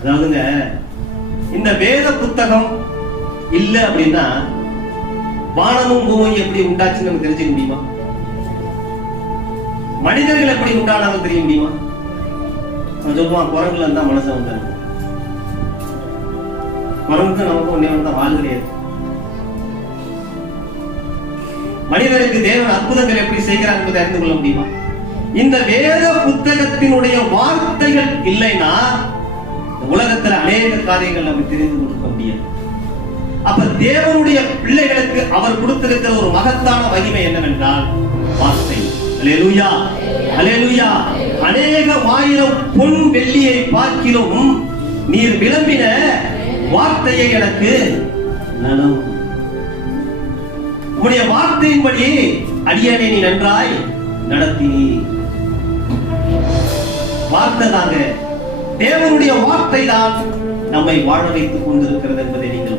அதாவதுங்க இந்த வேத புத்தகம் இல்ல அப்படின்னா வானமும் பூமியும் எப்படி உண்டாச்சுன்னு நம்ம தெரிஞ்சுக்க முடியுமா? மனிதர்கள் எப்படி உண்டானாலும் தெரிய முடியுமா? அவன் சொல்லுவான் குரங்குல இருந்தா மனசை வந்தாரு குரங்கு நமக்கு ஒன்னே வந்தா வாழ் கிடையாது. மனிதருக்கு தேவன் அற்புதங்கள் எப்படி செய்கிறார் என்பதை அறிந்து கொள்ள முடியுமா? இந்த வேத புத்தகத்தினுடைய வார்த்தைகள் இல்லைன்னா அநேக காரியங்கள் நம்ம தெரிந்து கொடுக்க முடியாது அப்ப தேவனுடைய பிள்ளைகளுக்கு அவர் கொடுத்திருக்கிற ஒரு மகத்தான மகிமை என்னவென்றால் வார்த்தை. அலேலுயா அலேலுயா அநேக ஆயிரம் பொன் வெள்ளியை பார்க்கிலும் நீர் விளம்பின வார்த்தையை எனக்கு நலம். உம்முடைய வார்த்தையின்படி அடியானே நீ நன்றாய் நடத்தி. வார்த்தை தாங்க. தேவனுடைய வார்த்தை தான் நம்மை வாழ வைத்துக் கொண்டிருக்கிறது என்பதை நீங்கள்